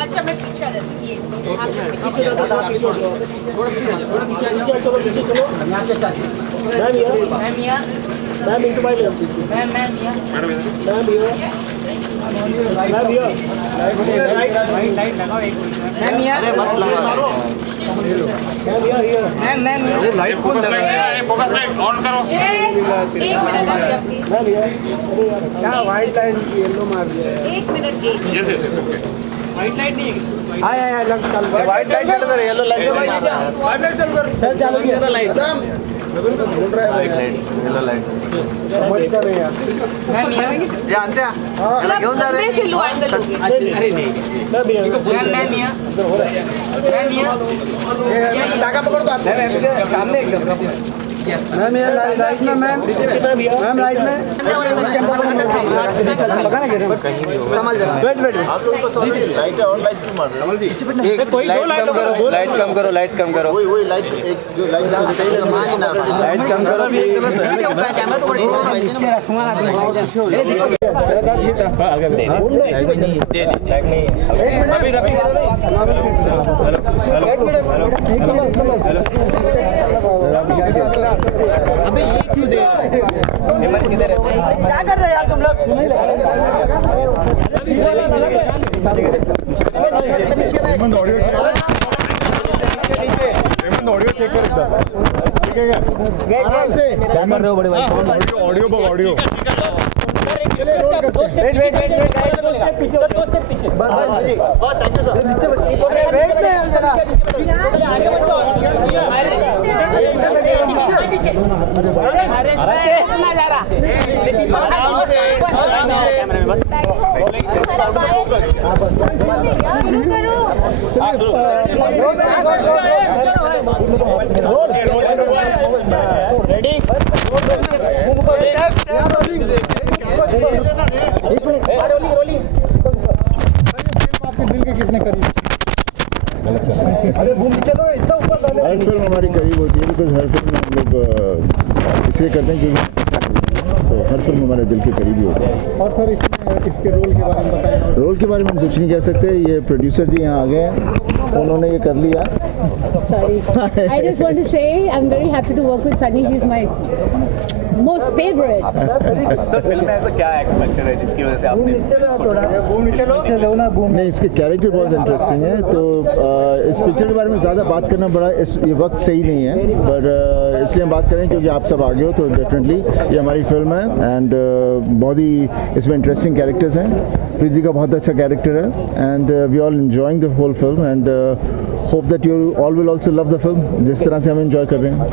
अच्छा मैं पीछे आ जाती हूँ ये ma'am into my left ma'am light लगाओ एक मैम अरे मत लगाओ मैम लाइट कौन लगाया है फोकस लाइट ऑन करो एक मिनट क्या वाइट लाइट येलो मार दिया एक मिनट यस वाइट लाइट नहीं आया लग चल वाइट लाइट चल रहा है येलो लाइट वाइट लाइट चल रहा है चल चालू किया लाइट बोल रहा है वाइट लाइट येलो लाइट समझता नहीं यार मैम ये अंत्या याला घेऊन जा रे से लो एंगल होगी अरे नहीं मैम धागा पकड़ दो आप सामने एकदम मैम ये लाइट में मैम लाइट में समझ जा वेट आप लोगों को समझ लाइट है और लाइट क्यों मार रहे हो कोई दो लाइट कम करो लाइट कम करो वही लाइट एक जो लाइट सही लगा ना लाइट कम करो कैमरा तो बड़ी नीचे रखूंगा ना दे लाइट नहीं अभी अबे ये क्यों दे हिम्मत किधर है क्या कर रहे हैं यार तुम लोग ऑडियो चेक कर एकदा ठीक है क्या आराम से क्या कर रहे हो बड़े भाई ऑडियो ऑडियो दो स्टेप पीछे बस जी बहुत थैंक यू सर नीचे वेट में जरा आगे बढ़ो अरे ना जा रहा आराम से कैमरे में बस शुरू करो रेडी रोलिंग आपके दिल के कितने करीब अरे घूम नीचे तो इतना ऊपर हर फिल्म हमारी करीब होती है बिकॉज हर फिल्म हम लोग इसलिए करते हैं क्योंकि तो हर फिल्म हमारे दिल के करीब ही होती है और सर इसके रोल के बारे में बताएं रोल के बारे में हम कुछ नहीं कह सकते ये प्रोड्यूसर जी यहाँ आ गए हैं उन्होंने ये कर लिया Sorry. I just want to say I'm very happy to work with Sunny. He's my most favorite. Sir film में ऐसा क्या एक्सपेक्टेड है जिसकी वजह से आपने नहीं इसके कैरेक्टर बहुत इंटरेस्टिंग है तो इस पिक्चर के बारे में ज़्यादा बात करना बड़ा ये वक्त सही नहीं है पर इसलिए हम बात करें क्योंकि आप सब आगे हो तो डेफिनेटली ये हमारी फिल्म है एंड बहुत ही इसमें इंटरेस्टिंग कैरेक्टर्स हैं प्रीति का बहुत अच्छा कैरेक्टर है and we all enjoying the whole film and hope that you all will also love the film जिस तरह से हम एंजॉय कर रहे हैं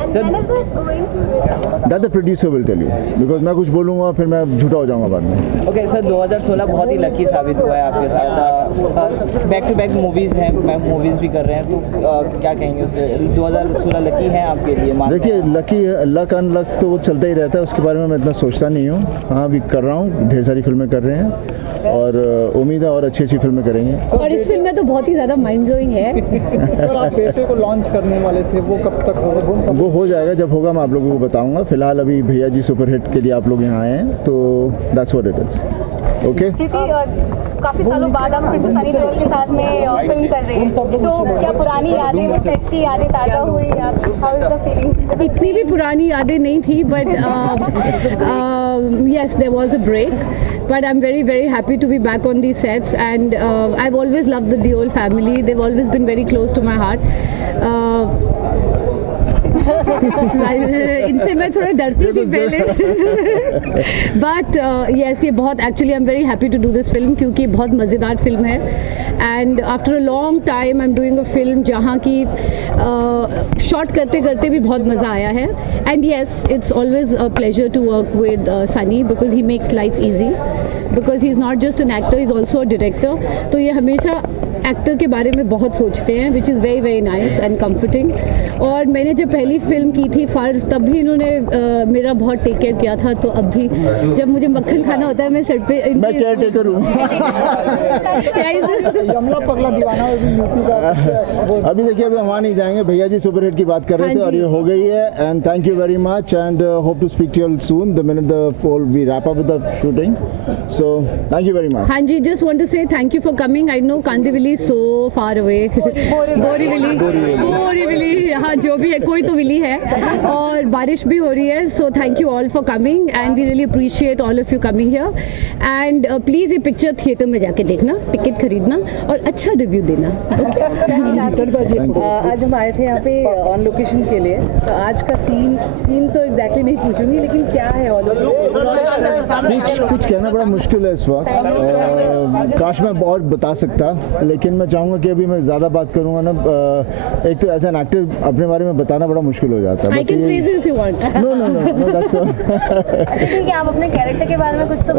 that the producer will tell you because मैं कुछ बोलूँगा फिर मैं झूठा हो जाऊँगा बाद में ओके सर 2016 बहुत ही लकी साबित हुआ है आपके साथ बैक टू बैक मूवीज़ हैं मूवीज़ भी कर रहे हैं तो क्या कहेंगे 2016 लकी है आपके लिए देखिए लकी लक अनलक तो वो चलता ही रहता है उसके बारे में मैं इतना सोचता नहीं हूँ हाँ अभी कर रहा हूँ ढेर सारी फिल्में कर रहे हैं और उम्मीद है और अच्छी अच्छी फिल्में करेंगे और इस फिल्म में तो बहुत ही ज़्यादा माइंड ब्लोइंग है सर आप बेटे को लॉन्च करने वाले थे वो कब तक होगा वो हो जाएगा जब होगा मैं आप लोगों को बताऊंगा फिलहाल अभी भैया जी सुपरहिट के लिए आप लोग यहाँ आए हैं तो that's what it is okay काफी सालों बाद हम फिर से सनी देओल के साथ में फिल्म कर रहे हैं तो क्या पुरानी यादें वो सेट्स की यादें ताज़ा हुई हाउ इज द फीलिंग इतनी भी पुरानी यादें नहीं थी but yes there was a break but I'm very very happy to be back on these sets and I've always loved the Deol family they've always been very close to my heart इनसे मैं थोड़ा डरती थी पहले but yes ये बहुत actually I am very happy to do this film क्योंकि बहुत मज़ेदार फिल्म है and after a long time I am doing a film जहाँ की शॉट करते करते भी बहुत मज़ा आया है and yes it's always a pleasure to work with Sunny because he makes life easy because he is not just an actor is also a director तो ये हमेशा एक्टर के बारे में बहुत सोचते हैं which is very very nice and comforting और मैंने जब पहली फिल्म की थी फर्ज, तब भी इन्होंने मेरा बहुत टेक केयर किया था। तो अब भी जब मुझे मक्खन खाना होता है मैं सेट पे मैं केयर टेकर हूँ। यमला पगला दीवाना यूपी का अभी देखिए, अभी हम वहाँ नहीं जाएंगे, भैया जी सुपरहिट की बात कर रहे थे और ये हो गई है। And thank you very much and hope to speak to you soon the minute we wrap up with the shooting. So thank you very much. हाँ जी, just want to say thank you for coming. I know Kandivali so far away, Borivali, हाँ जो भी है, कोई तो Willie है और बारिश भी हो रही है। So thank you all for coming and we really appreciate all of you coming here. And please ये पिक्चर थिएटर में जाके देखना, टिकट खरीदना और अच्छा रिव्यू देना। आज हम आए थे यहाँ पे ऑन लोकेशन के लिए, तो आज का सीन तो एग्जैक्टली नहीं पूछूंगी, लेकिन क्या है ऑन कुछ कहना बड़ा मुश्किल है इस वक्त। काश मैं बहुत बता सकता, लेकिन मैं चाहूँगा कि अभी मैं ज़्यादा बात करूँगा ना, एक तो एज एन एक्टर अपने बारे में बताना बड़ा मुश्किल हो जाता है। I can praise you if you want. No, that's all. कि आप अपने कैरेक्टर के बारे में कुछ तो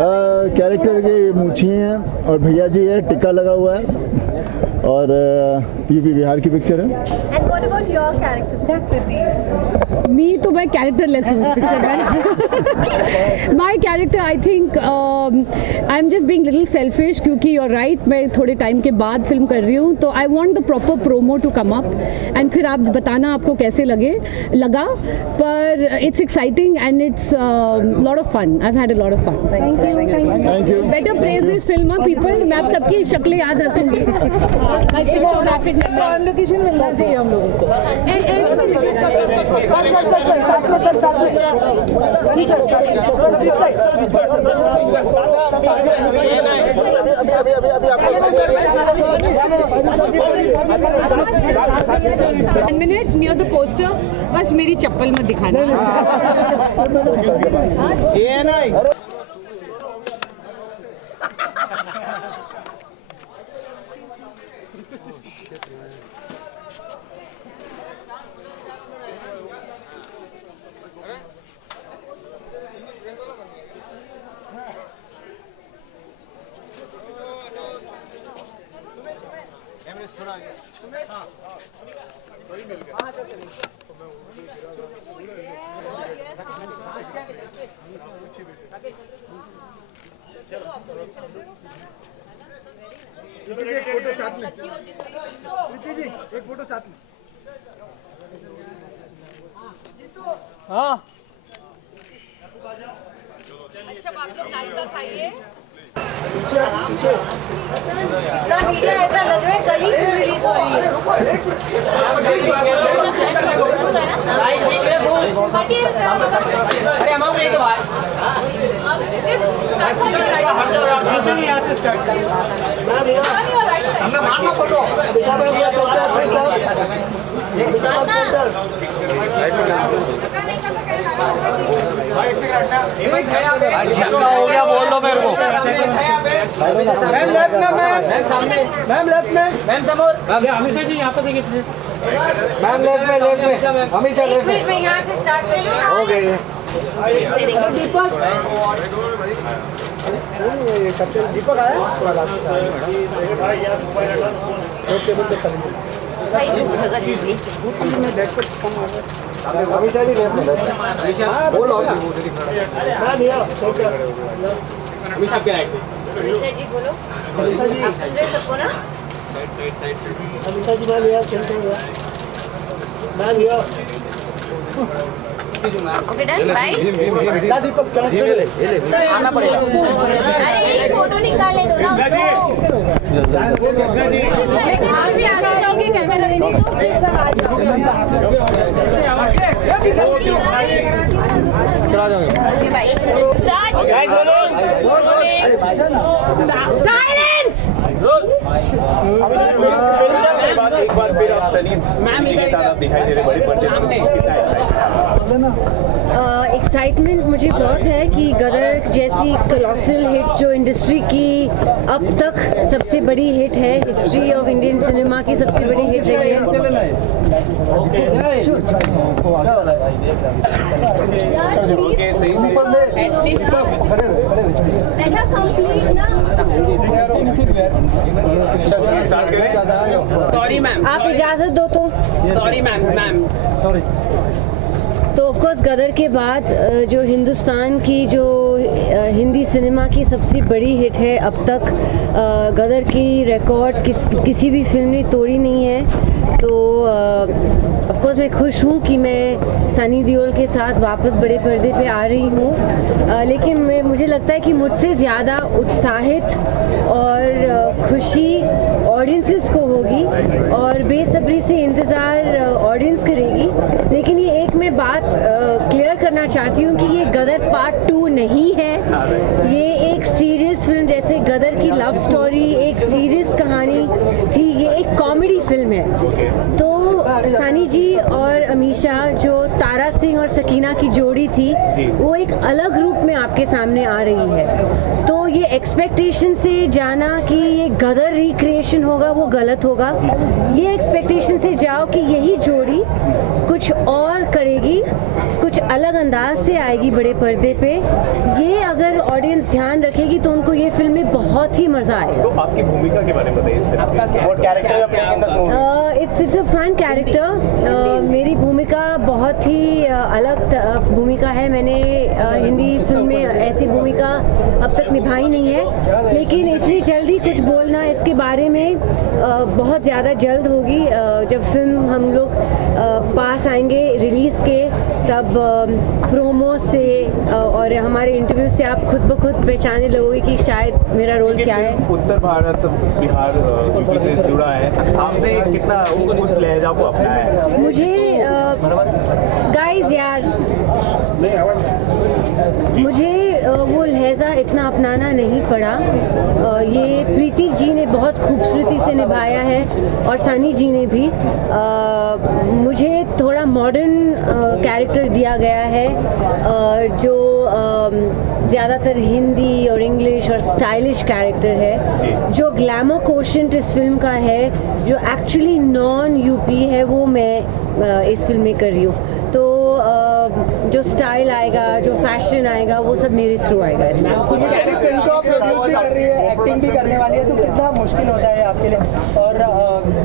कैरेक्टर के मूछिए हैं और भैया जी है, टिक्का लगा हुआ है और यूपी बिहार की पिक्चर है। And what about your character? Me तो मैं कैरेक्टरलेस हूँ इस पिक्चर में। My character I think I'm just being little selfish, क्योंकि you're right, मैं थोड़े टाइम के बाद फिल्म कर रही हूँ, तो I want the proper promo to come up and फिर आप बताना आपको कैसे लगा, पर it's exciting and it's lot of fun. I've had a lot of fun. Thank you. Better praise this film, people. मैं आप सबकी शक्लें याद रखूंगी। ऑन लोकेशन मिलना चाहिए हम लोगों को। मिनट नियर द पोस्टर, बस मेरी चप्पल मत दिखाना। एक फोटो साथ में। हाँ अच्छा, आप लोग नाश्ता खाइए। मीडिया ऐसा लग रहा है कल ही फिल्म रिलीज हो रही है। अरे हम नहीं तो भाई यहाँ से स्टार्ट हमने मारना फोटो जिसका हो गया बोल दो मेरे को। मैम लेफ्ट में, मैम लेफ्ट में, मैम समोर, हमेशा जी यहाँ पर देखिए प्लीज। मैम लेफ्ट में, हमेशा लेफ्ट में। फिल्म यहाँ से स्टार्ट करिए। हो गई दीपक आया हमेशा जी लेफ्ट में बोलो हमेशा आपके राइट में। हमेशा जी बोलो। आप सुन रहे सबको ना? हमेशा जी मैं लिया, चलते हुए मैं लिया। ओके डन भाई। दीपक आना पड़ेगा। अरे एक फोटो निकाले दो ना उसको। लेकिन आप भी आगे जाओगे कैमरा लेने को। चला जाओगे। ओके भाई स्टार्ट। गाइस बोलो। साइलेंस। एक बार फिर आप सलीम के साथ आप दिखाई दे रहे बड़े पर्दे पे। एक्साइटमेंट मुझे बहुत है कि गदर जैसी कॉलोसल हिट जो इंडस्ट्री की अब तक सबसे बड़ी हिट है, हिस्ट्री ऑफ इंडियन सिनेमा की सबसे बड़ी हिट है ये। Let her complete now. Sorry ma'am, आप इजाजत दो तो। Sorry ma'am. तो ऑफ कोर्स गदर के बाद जो हिंदुस्तान की जो हिंदी सिनेमा की सबसे बड़ी हिट है अब तक, गदर की रिकॉर्ड किसी भी फिल्म ने तोड़ी नहीं है। तो ऑफ कोर्स मैं खुश हूँ कि मैं सनी देओल के साथ वापस बड़े पर्दे पे आ रही हूँ, लेकिन मुझे लगता है कि मुझसे ज़्यादा उत्साहित और खुशी ऑडियंसेस को होगी और बेसब्री से इंतज़ार ऑडियंस करेगी। लेकिन ये एक मैं बात क्लियर करना चाहती हूँ कि ये गदर पार्ट 2 नहीं है। ये एक सीरियस फिल्म, जैसे गदर की लव स्टोरी एक सीरियस कहानी थी, ये एक कॉमेडी फिल्म है। तो सनी जी और अमीषा जो तारा सिंह और सकीना की जोड़ी थी, वो एक अलग रूप में आपके सामने आ रही है। तो ये एक्सपेक्टेशन से जाना कि ये गदर रिक्रिएशन होगा वो गलत होगा। ये एक्सपेक्टेशन से जाओ कि यही जोड़ी कुछ और करेगी, कुछ अलग अंदाज से आएगी बड़े पर्दे पे। ये अगर ऑडियंस ध्यान रखेगी तो उनको ये फिल्म में बहुत ही मज़ा आएगा। तो आपकी भूमिका के बारे में बताइए इस फिल्म में। What character you are playing in this movie? It's a fun character. मेरी भूमिका बहुत ही अलग भूमिका है। मैंने हिंदी फिल्म में ऐसी भूमिका अब तक निभाई नहीं है, लेकिन इतनी जल्दी कुछ बोलना इसके बारे में बहुत ज़्यादा जल्द होगी। जब फिल्म हम लोग पास आएंगे रिलीज़ के, तब प्रोमो से और हमारे इंटरव्यू से आप खुद ब खुद पहचानने लगोगे कि शायद मेरा रोल क्या है। उत्तर भारत, बिहार, यूपी से जुड़ा है, आपने कितना उस लहजा को अपनाया है? मुझे गाइस यार, मुझे वो लहजा इतना अपनाना नहीं पड़ा। ये प्रीति जी ने बहुत खूबसूरती से निभाया है और सनी जी ने भी। मुझे थोड़ा मॉडर्न कैरेक्टर दिया गया है, जो ज़्यादातर हिंदी और इंग्लिश और स्टाइलिश कैरेक्टर है। जो ग्लैमर कोशेंट इस फिल्म का है, जो एक्चुअली नॉन यूपी है, वो मैं इस फिल्म में कर रही हूँ। तो जो स्टाइल आएगा, जो फैशन आएगा, वो सब मेरे थ्रू आएगा इसमें। एक्टिंग भी करने वाली है, तो कितना मुश्किल होता है आपके लिए, और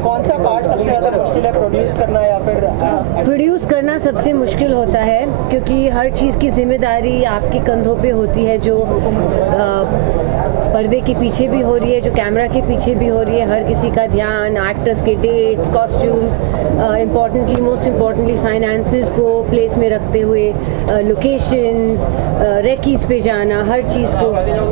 कौन सा पार्ट सबसे ज़्यादा मुश्किल है, प्रोड्यूस करना या फिर प्रोड्यूस करना सबसे मुश्किल होता है, क्योंकि हर चीज़ की जिम्मेदारी आपके कंधों पे होती है, जो पर्दे के पीछे भी हो रही है, जो कैमरा के पीछे भी हो रही है। हर किसी का ध्यान, एक्टर्स के dates, costumes, importantly most importantly finances को प्लेस में रखते हुए, लोकेशंस, रेकीज पे जाना, हर चीज़ को।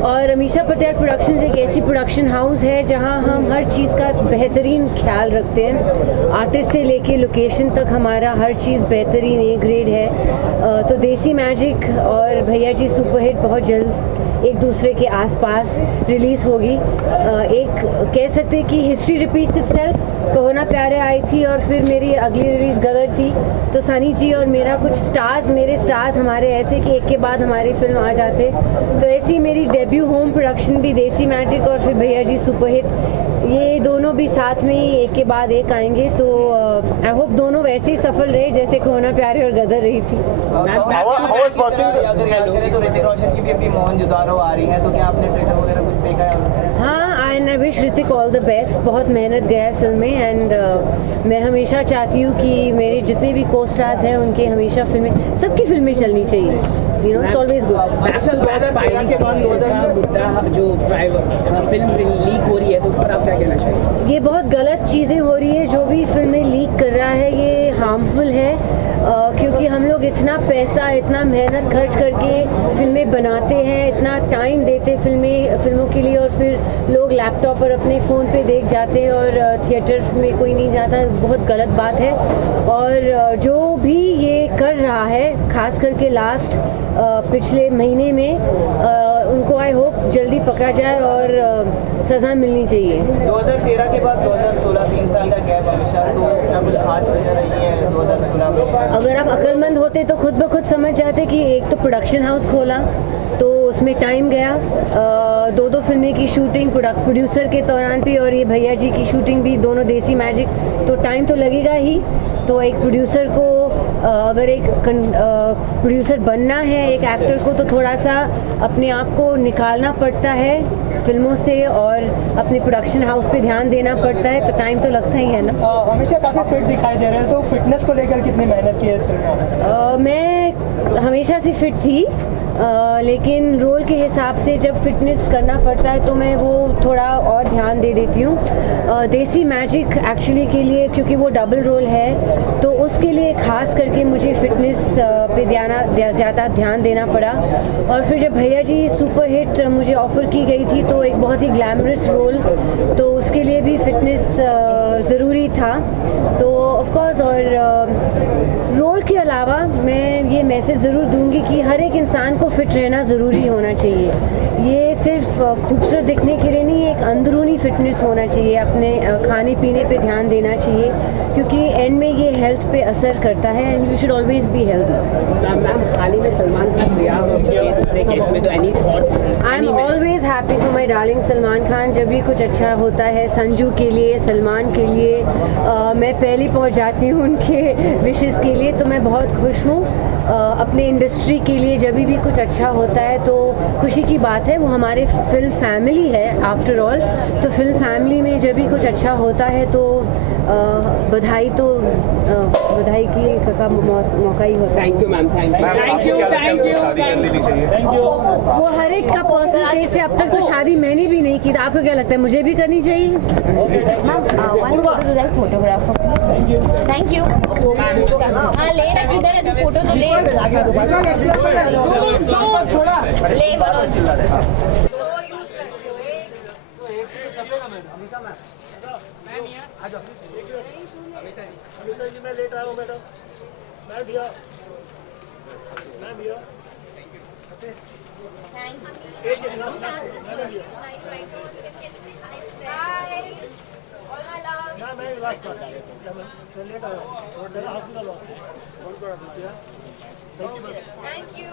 और अमीषा पटेल प्रोडक्शंस एक ऐसी प्रोडक्शन हाउस है जहां हम हर चीज़ का बेहतरीन ख्याल रखते हैं। आर्टिस्ट से लेके लोकेशन तक हमारा हर चीज़ बेहतरीन ए ग्रेड है। तो देसी मैजिक और भैया जी सुपरहिट बहुत जल्द एक दूसरे के आसपास रिलीज़ होगी। एक कह सकते हैं कि हिस्ट्री रिपीट्स इटसेल्फ। कोरोना प्यारे आई थी और फिर मेरी अगली रिलीज़ गदर थी, तो सनी जी और मेरा कुछ स्टार्स, मेरे स्टार्स हमारे ऐसे कि एक के बाद हमारी फिल्म आ जाते। तो ऐसी मेरी डेब्यू होम प्रोडक्शन भी देसी मैजिक और फिर भैया जी सुपरहिट, ये दोनों भी साथ में ही एक के बाद एक आएंगे। तो आई होप दोनों वैसे ही सफल रहे जैसे कोरोना प्यारे और गदर रही थी। अगर याद करें तो ऋतिक रोशन की भी अभी मोहन जुदारो आ रही है, तो क्या आपने ट्रेलर वगैरह कुछ देखा है? हाँ, I wish Hrithik all the best. बहुत मेहनत गया है फिल्म में, एंड मैं हमेशा चाहती हूँ कि मेरे जितने भी को स्टार्स हैं उनके हमेशा फिल्में, सबकी फिल्में चलनी चाहिए। You know, it's always good. जो फिल्म लीक हो रही है, तो उस पर आप क्या कहना चाहिए? ये बहुत गलत चीज़ें हो रही है। जो भी फिल्में लीक कर रहा है ये हार्मफुल है, क्योंकि हम लोग इतना पैसा, इतना मेहनत खर्च करके फिल्में बनाते हैं, इतना टाइम देते फिल्मों के लिए, और फिर लोग लैपटॉप पर अपने फ़ोन पे देख जाते हैं और थिएटर में कोई नहीं जाता। बहुत गलत बात है। और जो भी ये कर रहा है, खास करके लास्ट पिछले महीने में, उनको आई होप जल्दी पकड़ा जाए और सज़ा मिलनी चाहिए। 2013 के बाद 2016 3 साल का गैप हमेशा, तो क्या कुछ खास वजह रही है 2016 में? अगर आप अक्लमंद होते तो खुद ब खुद समझ जाते कि एक तो प्रोडक्शन हाउस खोला तो उसमें टाइम गया, 2 फिल्में की शूटिंग प्रोड्यूसर के दौरान भी, और ये भैया जी की शूटिंग भी, दोनों देसी मैजिक, तो टाइम तो लगेगा ही। तो एक प्रोड्यूसर को अगर एक प्रोड्यूसर बनना है एक एक्टर को, तो थोड़ा सा अपने आप को निकालना पड़ता है फिल्मों से और अपने प्रोडक्शन हाउस पे ध्यान देना पड़ता है, तो टाइम तो लगता ही है ना। हमेशा काफ़ी फिट दिखाई दे रहे हैं, तो फिटनेस को लेकर कितनी मेहनत की है इस फिल्म में? मैं हमेशा से फिट थी, लेकिन रोल के हिसाब से जब फिटनेस करना पड़ता है तो मैं वो थोड़ा और ध्यान दे देती हूँ। देसी मैजिक एक्चुअली के लिए, क्योंकि वो डबल रोल है, तो उसके लिए ख़ास करके मुझे फिटनेस पे ज़्यादा ध्यान देना पड़ा। और फिर जब भैया जी सुपर हिट मुझे ऑफ़र की गई थी, तो एक बहुत ही ग्लैमरस रोल, तो उसके लिए भी फिटनेस ज़रूरी था। तो ऑफ कोर्स, और रोल के अलावा मैं ये मैसेज ज़रूर दूंगी कि हर एक इंसान को फिट रहना ज़रूरी होना चाहिए। ये सिर्फ खूबसूरत दिखने के लिए नहीं, एक अंदरूनी फिटनेस होना चाहिए। अपने खाने पीने पे ध्यान देना चाहिए, क्योंकि एंड में ये हेल्थ पे असर करता है, and you should always be healthy. Ma'am, हाल ही में सलमान खान रिहा हो चुके हैं दूसरे केस में, तो any thought? I am always happy for my darling Salman Khan. जब भी कुछ अच्छा होता है संजू के लिए, सलमान के लिए, मैं पहले पहुंच जाती हूं उनके विशेस के लिए, तो मैं बहुत खुश हूं। अपने इंडस्ट्री के लिए जब भी कुछ अच्छा होता है तो खुशी की बात है। वो हमारे फिल्म फैमिली है आफ्टर ऑल, तो फिल्म फैमिली में जब भी कुछ अच्छा होता है तो बधाई की का मौका ही होता है। Thank you ma'am, thank you. वो हर एक का पर्सनल टेस्ट है। अब तक तो शादी मैंने भी नहीं की, तो आपको क्या लगता है मुझे भी करनी चाहिए? Photographer, thank you. हाँ ले ना, किधर है तू? फोटो तो ले ले मनोज। मैं लेट रहा हूँ मैडम। मैं भैया मैं लास्ट बात लेट आया हॉस्पिटल। Thank you.